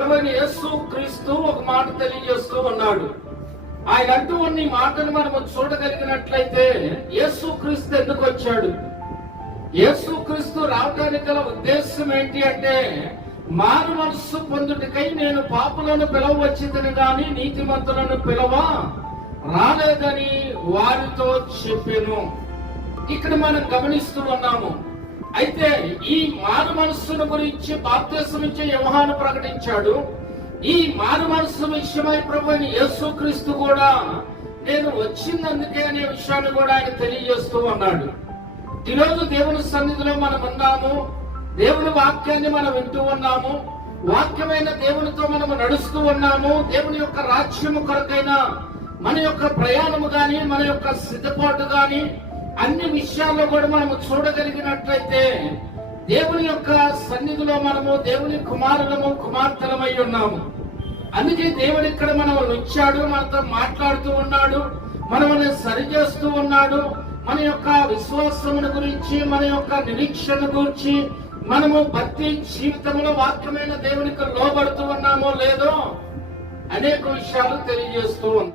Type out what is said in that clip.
యేసు క్రీస్తు ఒక మాట తెలియజేస్తూ ఉన్నాడు. ఆయన అంటూ ఉన్న ఈ మాటను మనము చూడగలిగినట్లయితే యేసు క్రీస్తు ఎందుకు వచ్చాడు? యేసు క్రీస్తు రావడానికి గల ఉద్దేశం ఏంటి అంటే, మారు మనస్సు పొందుటకై నేను పాపులను పిలవచ్చిందని గాని నీతిమంతులను పిలవ రాలేదని వారితో చెప్పెను. ఇక్కడ మనం గమనిస్తూ ఉన్నాము. అయితే ఈ మారు మనస్సును గురించి బాప్తిసం ఇచ్చే యోహాను ప్రకటించాడు. ఈ మారు మనస్సు విషయమై ప్రభువైన యేసుక్రీస్తు కూడా నేను వచ్చినందుకే అనే విషయాన్ని కూడా ఆయన తెలియజేస్తూ ఉన్నాడు. ఈరోజు దేవుని సన్నిధిలో మనం ఉన్నాము. దేవుని వాక్యాన్ని మనం వింటూ ఉన్నాము. వాక్యమైన దేవునితో మనము నడుస్తూ ఉన్నాము. దేవుని యొక్క రాజ్యము కొరకైన మన యొక్క ప్రయాణము గాని, మన యొక్క సిద్ధపాటు గాని, అన్ని విషయాల్లో కూడా మనము చూడగలిగినట్లయితే దేవుని యొక్క సన్నిధిలో మనము దేవుని కుమారులము, కుమార్తెలమై ఉన్నాము. అందుకే దేవుడు ఇక్కడ మనం ఉంచాడు, మనతో మాట్లాడుతూ ఉన్నాడు, మనల్ని సరిచేస్తూ ఉన్నాడు. మన యొక్క విశ్వాసమును గురించి, మన యొక్క నిరీక్షణ గురించి, మనము భక్తి జీవితంలో వాక్యమైన దేవునికి లోబడుతూ ఉన్నామో లేదో అనేక విషయాలు తెలియజేస్తూ ఉంటాం.